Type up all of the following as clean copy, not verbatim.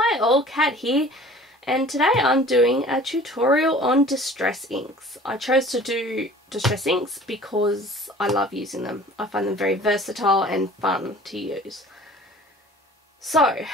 Hi all, Kat here, and today I'm doing a tutorial on distress inks. I chose to do distress inks because I love using them. I find them very versatile and fun to use. So,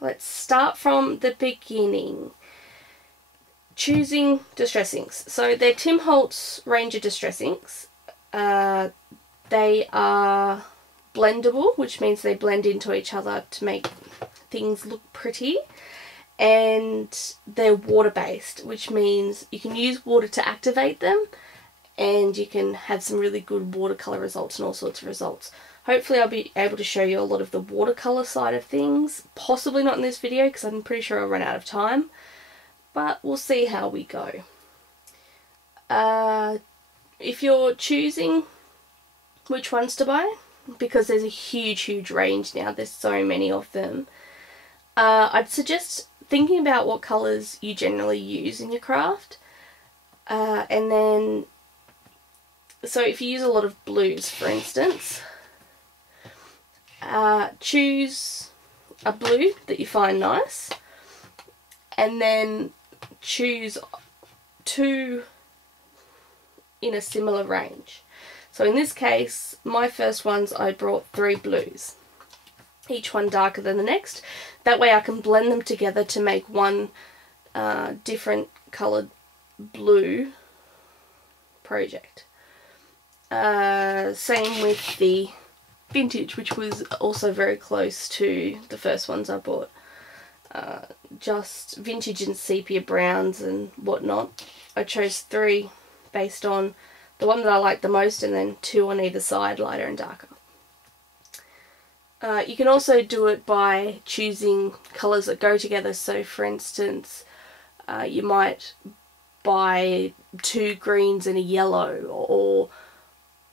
let's start from the beginning. Choosing distress inks. So they're Tim Holtz range of distress inks. They are blendable, which means they blend into each other to make things look pretty, and they're water based, which means you can use water to activate them and you can have some really good watercolor results and all sorts of results. Hopefully I'll be able to show you a lot of the watercolor side of things, possibly not in this video because I'm pretty sure I'll run out of time, but we'll see how we go. If you're choosing which ones to buy, because there's a huge range now, there's so many of them, I'd suggest thinking about what colours you generally use in your craft, and then, so if you use a lot of blues for instance, choose a blue that you find nice, and then choose two in a similar range. So in this case, my first ones, I brought 3 blues, each one darker than the next. That way I can blend them together to make one different coloured blue project. Same with the vintage, which was also very close to the first ones I bought. Just vintage and sepia browns and whatnot. I chose 3 based on the one that I like the most, and then 2 on either side, lighter and darker. You can also do it by choosing colours that go together. So for instance, you might buy 2 greens and a yellow, or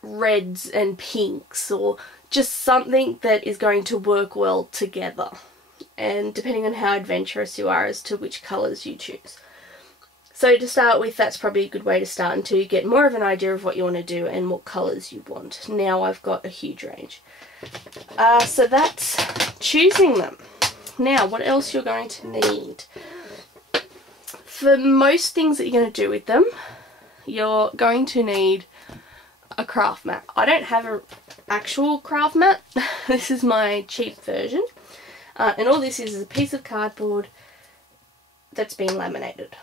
reds and pinks, or just something that is going to work well together. And depending on how adventurous you are as to which colours you choose. So to start with, that's probably a good way to start until you get more of an idea of what you want to do and what colours you want. Now I've got a huge range. So that's choosing them. Now what else you're going to need. For most things that you're going to do with them, you're going to need a craft mat. I don't have an actual craft mat. This is my cheap version. And all this is a piece of cardboard that's been laminated.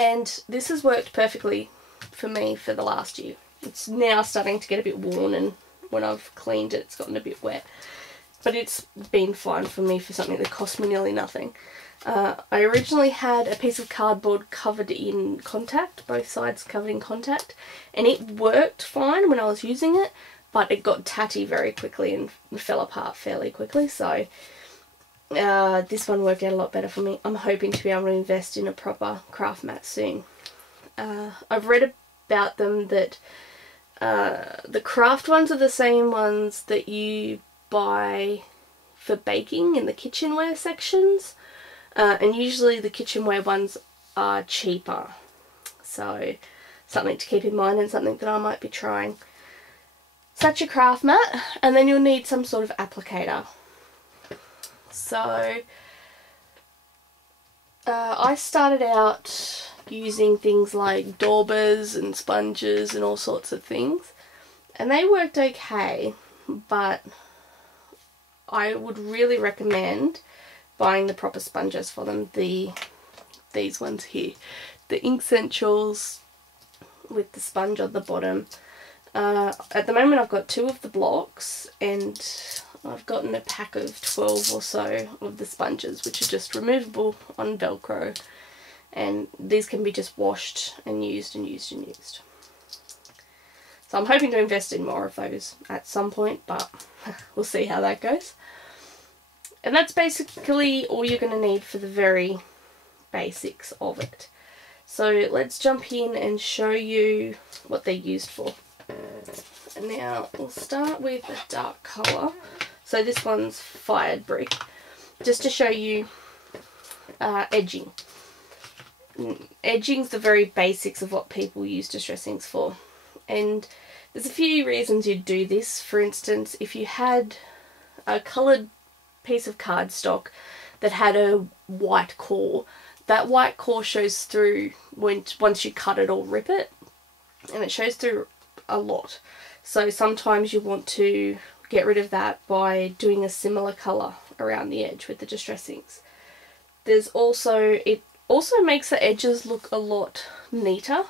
And this has worked perfectly for me for the last year. It's now starting to get a bit worn, and when I've cleaned it, it's gotten a bit wet. But it's been fine for me for something that cost me nearly nothing. I originally had a piece of cardboard covered in contact, both sides covered in contact, and it worked fine when I was using it, but it got tatty very quickly and fell apart fairly quickly, so this one worked out a lot better for me. I'm hoping to be able to invest in a proper craft mat soon. I've read about them that the craft ones are the same ones that you buy for baking in the kitchenware sections, and usually the kitchenware ones are cheaper. So something to keep in mind and something that I might be trying. Such a craft mat, and then you'll need some sort of applicator. So I started out using things like daubers and sponges and all sorts of things, and they worked okay, but I would really recommend buying the proper sponges for them. These ones here, the Ink Essentials with the sponge on the bottom. At the moment I've got 2 of the blocks, and I've gotten a pack of 12 or so of the sponges, which are just removable on Velcro, and these can be just washed and used and used and used. So I'm hoping to invest in more of those at some point, but we'll see how that goes. And that's basically all you're going to need for the very basics of it. So let's jump in and show you what they're used for. And now we'll start with a dark colour. So this one's Fired Brick, just to show you edging. Edging's the very basics of what people use distress inks for. And there's a few reasons you'd do this. For instance, if you had a coloured piece of cardstock that had a white core. That white core shows through once you cut it or rip it, and it shows through a lot. So sometimes you want to get rid of that by doing a similar colour around the edge with the distress inks. It also makes the edges look a lot neater.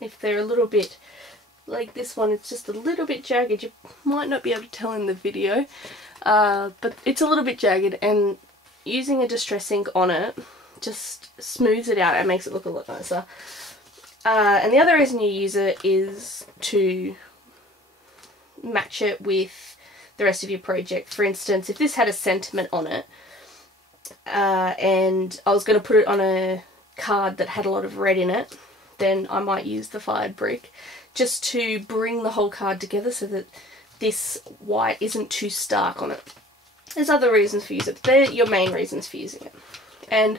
If they're a little bit, like this one, it's just a little bit jagged. You might not be able to tell in the video, but it's a little bit jagged, and using a distress ink on it just smooths it out and makes it look a lot nicer. And the other reason you use it is to match it with the rest of your project. For instance, if this had a sentiment on it, and I was going to put it on a card that had a lot of red in it, then I might use the fired brick just to bring the whole card together so that this white isn't too stark on it. There's other reasons for using it, but they're your main reasons for using it. And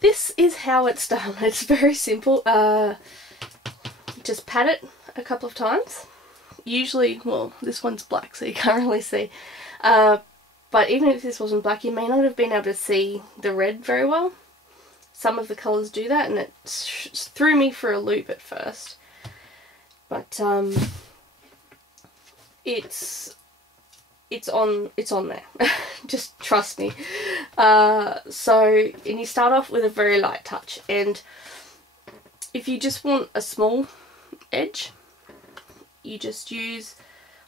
this is how it's done. It's very simple. Just pat it a couple of times. Usually, well, this one's black so you can't really see. But even if this wasn't black, you may not have been able to see the red very well. Some of the colours do that, and it threw me for a loop at first. But it's on there. Just trust me. And you start off with a very light touch, and if you just want a small edge, you just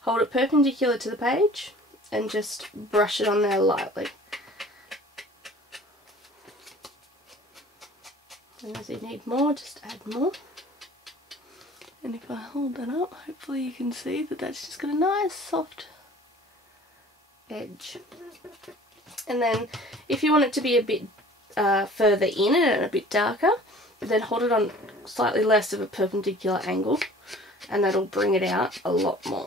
hold it perpendicular to the page and just brush it on there lightly. And as you need more, just add more. And if I hold that up, hopefully you can see that that's just got a nice soft edge. And then if you want it to be a bit further in and a bit darker, then hold it on slightly less of a perpendicular angle, and that'll bring it out a lot more.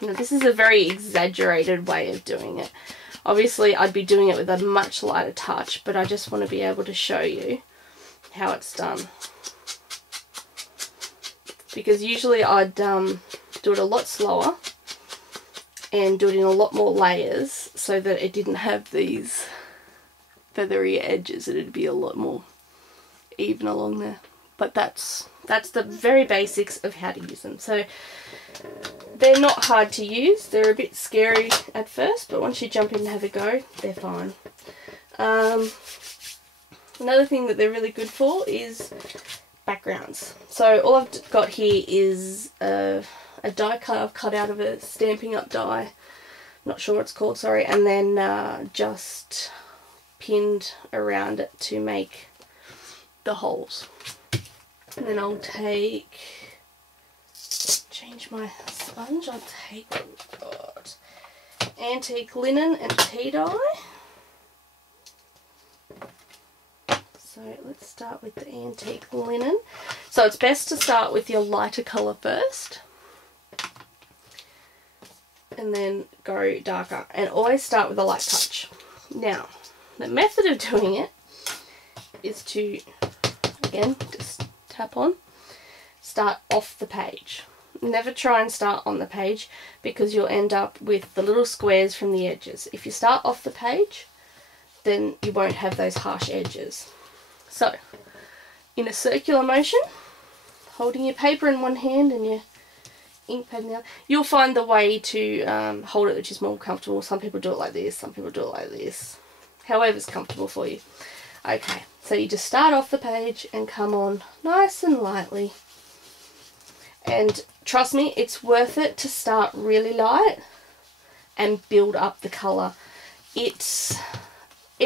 Now, this is a very exaggerated way of doing it. Obviously I'd be doing it with a much lighter touch, but I just want to be able to show you how it's done. Because usually I'd do it a lot slower and do it in a lot more layers so that it didn't have these feathery edges. It'd be a lot more even along there. But that's the very basics of how to use them. So they're not hard to use. They're a bit scary at first, but once you jump in and have a go, they're fine. Another thing that they're really good for is backgrounds. So all I've got here is a die cut I've cut out of a Stampin' Up die. Not sure what it's called, sorry. And then just pinned around it to make the holes. And then I'll change my sponge, I'll take, antique linen and tea dye. So let's start with the antique linen. So it's best to start with your lighter colour first, and then go darker, and always start with a light touch. Now, the method of doing it is to, again, just tap on, start off the page. Never try and start on the page, because you'll end up with the little squares from the edges. If you start off the page, then you won't have those harsh edges. So, in a circular motion, holding your paper in one hand and your ink pad in the other, you'll find the way to hold it which is more comfortable. Some people do it like this, some people do it like this. However's comfortable for you. Okay, so you just start off the page and come on nice and lightly. And trust me, it's worth it to start really light and build up the colour. It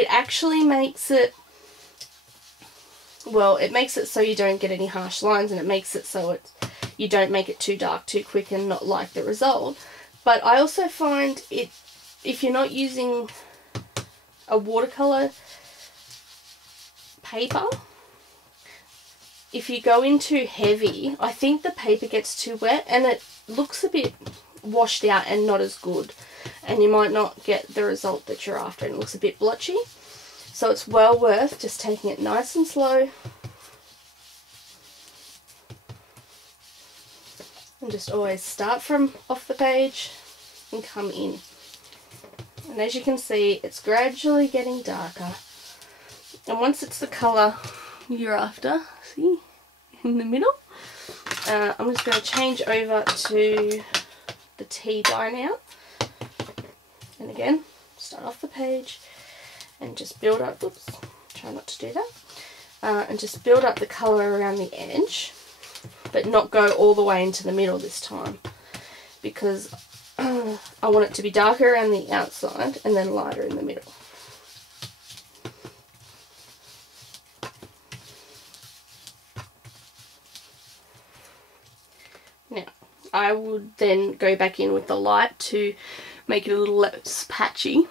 actually makes it, well, it makes it so you don't get any harsh lines, and it makes it so you don't make it too dark too quick and not like the result. But I also find it, if you're not using a watercolour paper, if you go in too heavy, I think the paper gets too wet and it looks a bit washed out and not as good, and you might not get the result that you're after, and it looks a bit blotchy. So it's well worth just taking it nice and slow and just always start from off the page and come in. And as you can see, it's gradually getting darker. And once it's the colour you're after, see, in the middle, I'm just going to change over to the tea dye now. And again, start off the page and just build up, oops, try not to do that, and just build up the colour around the edge, but not go all the way into the middle this time, because I want it to be darker around the outside and then lighter in the middle. Now, I would then go back in with the light to make it a little less patchy,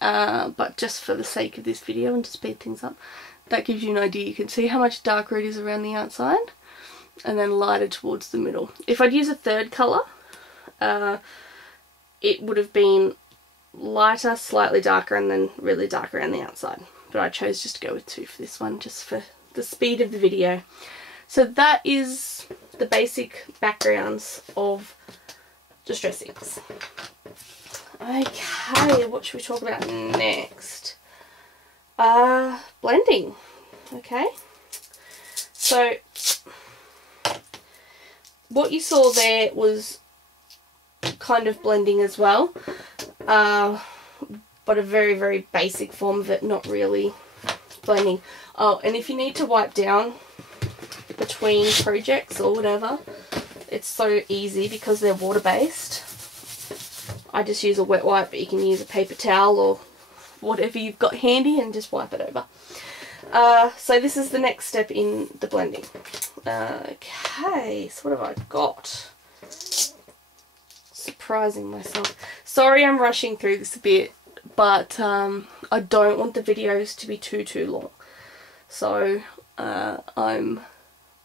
but just for the sake of this video and to speed things up, that gives you an idea. You can see how much darker it is around the outside and then lighter towards the middle. If I'd use a third colour, it would have been lighter, slightly darker, and then really dark around the outside. But I chose just to go with 2 for this one, just for the speed of the video. So that is the basic backgrounds of distress inks. Okay, what should we talk about next? Blending. Okay, so what you saw there was kind of blending as well, but a very, very basic form of it, not really blending. Oh, and if you need to wipe down between projects or whatever, it's so easy because they're water based. I just use a wet wipe, but you can use a paper towel or whatever you've got handy and just wipe it over. So this is the next step in the blending. Okay, so what have I got? Surprising myself. Sorry I'm rushing through this a bit, but I don't want the videos to be too long. So I'm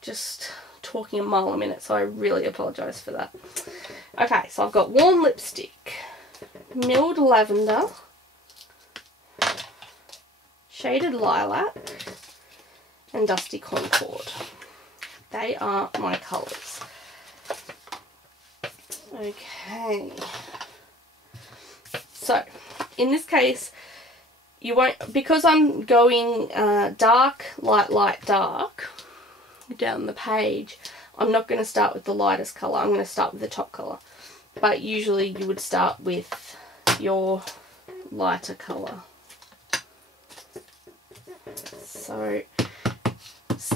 just talking a mile a minute, so I really apologise for that. Okay, so I've got warm lipstick, milled lavender, shaded lilac, and dusty concord. They are my colours. Okay, so in this case you won't, because I'm going dark, light, light, dark down the page, I'm not going to start with the lightest colour, I'm going to start with the top colour. But usually you would start with your lighter colour. So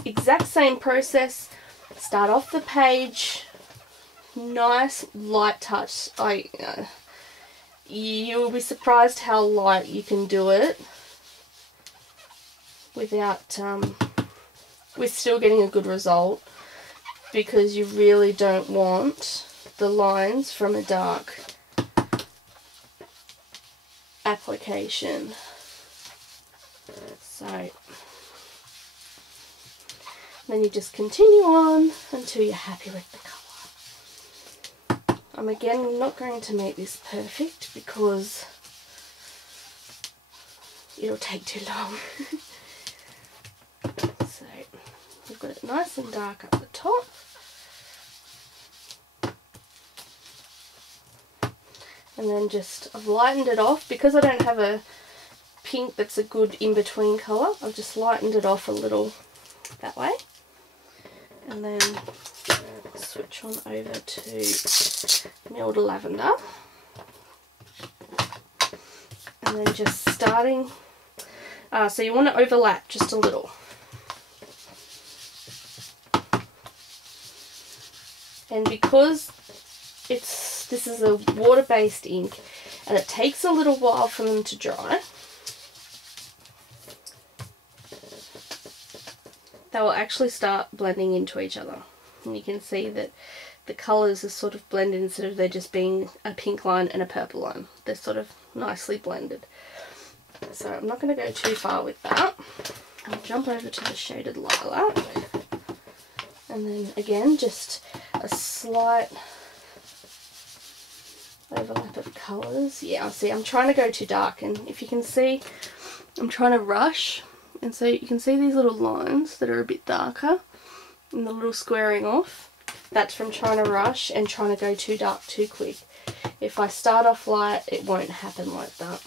exact same process, start off the page, nice light touch. You'll be surprised how light you can do it without with still getting a good result, because you really don't want the lines from a dark application. So then you just continue on until you're happy with the colour. I'm again not going to make this perfect because it'll take too long. So we've got it nice and dark up the top. And then just, I've lightened it off because I don't have a pink that's a good in-between colour. I've just lightened it off a little that way. And then switch on over to milled lavender. And then just starting, so you want to overlap just a little. And because this is a water-based ink and it takes a little while for them to dry, they will actually start blending into each other. And you can see that the colours are sort of blended instead of there just being a pink line and a purple line. They're sort of nicely blended. So I'm not going to go too far with that. I'll jump over to the shaded lilac. And then again, just a slight overlap of colours. Yeah, see, I'm trying to go too dark, and if you can see, I'm trying to rush. And so you can see these little lines that are a bit darker and the little squaring off. That's from trying to rush and trying to go too dark too quick. if I start off light, it won't happen like that.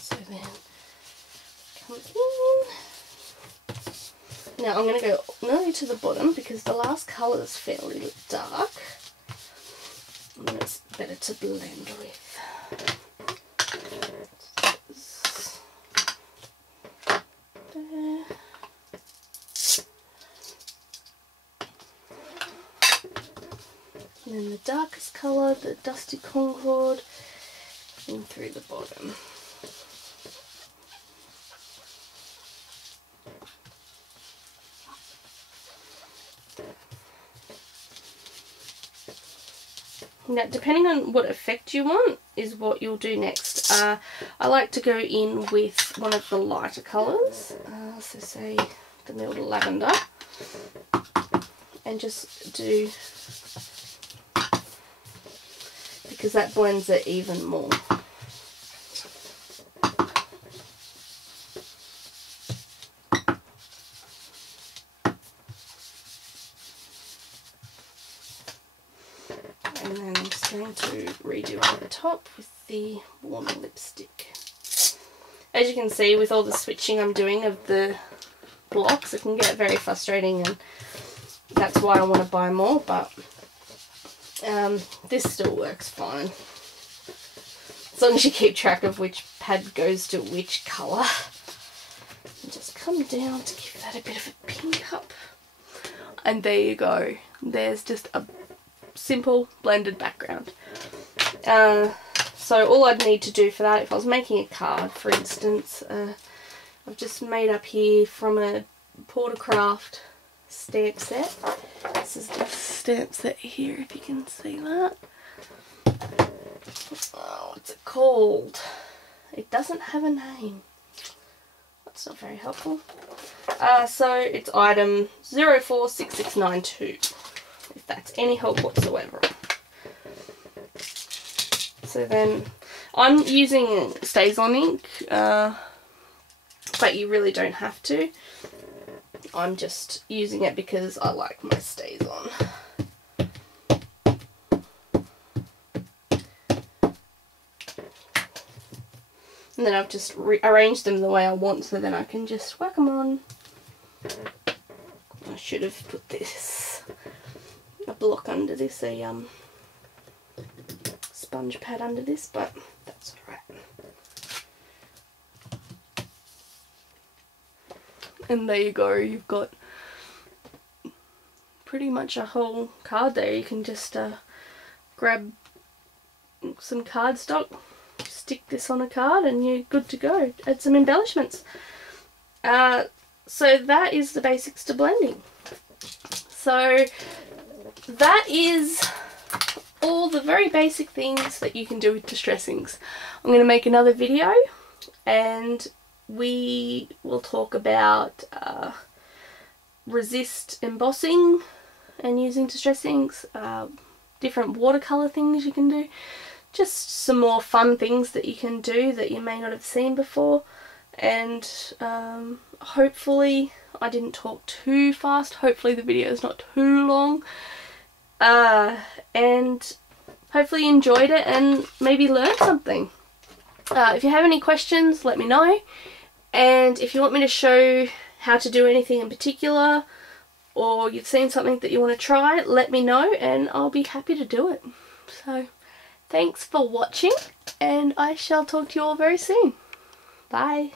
So then, come in. Now I'm going to go nearly to the bottom because the last colour is fairly dark. And it's better to blend with. There. And then the darkest colour, the Dusty Concord, in through the bottom. Now, depending on what effect you want is what you'll do next. I like to go in with one of the lighter colours, so say the mild lavender, and just do, because that blends it even more. And then I'm just going to redo over the top with the warmer lipstick. As you can see, with all the switching I'm doing of the blocks, it can get very frustrating, and that's why I want to buy more, but this still works fine. As long as you keep track of which pad goes to which colour. And just come down to give that a bit of a pink up. And there you go. There's just a simple blended background. So all I'd need to do for that, if I was making a card for instance, I've just made up here from a Portercraft stamp set. This is the stamp set here, if you can see that. Oh, what's it called? It doesn't have a name. That's not very helpful. So it's item 046692. If that's any help whatsoever. So then I'm using StazOn ink, but you really don't have to. I'm just using it because I like my StazOn. And then I've just arranged them the way I want, so then I can just whack them on. I should have put this, a block under this, a sponge pad under this, but that's alright. And there you go, you've got pretty much a whole card there. You can just grab some cardstock, stick this on a card, and you're good to go. Add some embellishments. So that is the basics to blending. So that is all the very basic things that you can do with distressings. I'm going to make another video and we will talk about resist embossing and using distressings, different watercolour things you can do, just some more fun things that you can do that you may not have seen before. And hopefully I didn't talk too fast, hopefully the video is not too long, and hopefully you enjoyed it and maybe learned something. If you have any questions, let me know, and if you want me to show how to do anything in particular, or you've seen something that you want to try, let me know and I'll be happy to do it. So thanks for watching, and I shall talk to you all very soon. Bye.